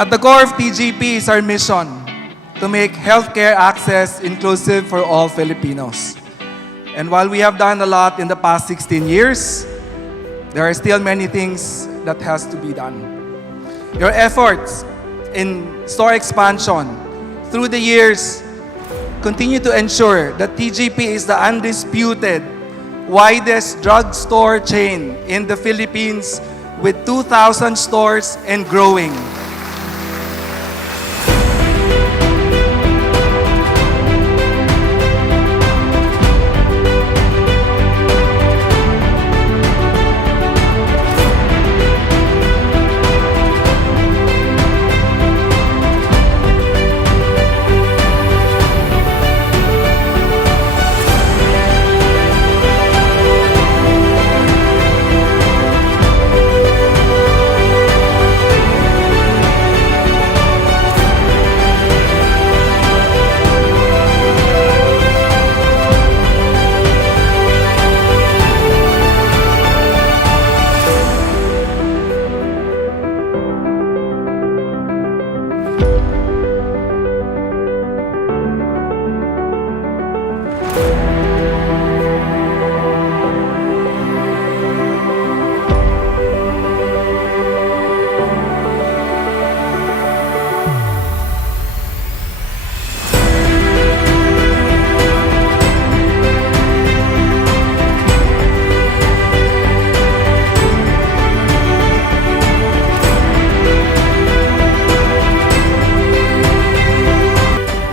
At the core of TGP is our mission to make healthcare access inclusive for all Filipinos. And while we have done a lot in the past 16 years, there are still many things that has to be done. Your efforts in store expansion through the years continue to ensure that TGP is the undisputed widest drugstore chain in the Philippines with 2,000 stores and growing.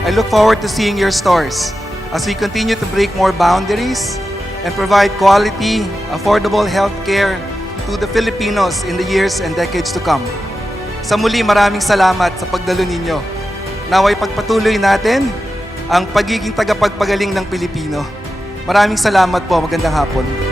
I look forward to seeing your stores as we continue to break more boundaries and provide quality, affordable healthcare to the Filipinos in the years and decades to come. Sa muli, maraming salamat sa pagdalo ninyo. Naway pagpatuloy natin ang pagiging tagapagpagaling ng Pilipino. Maraming salamat po. Magandang hapon.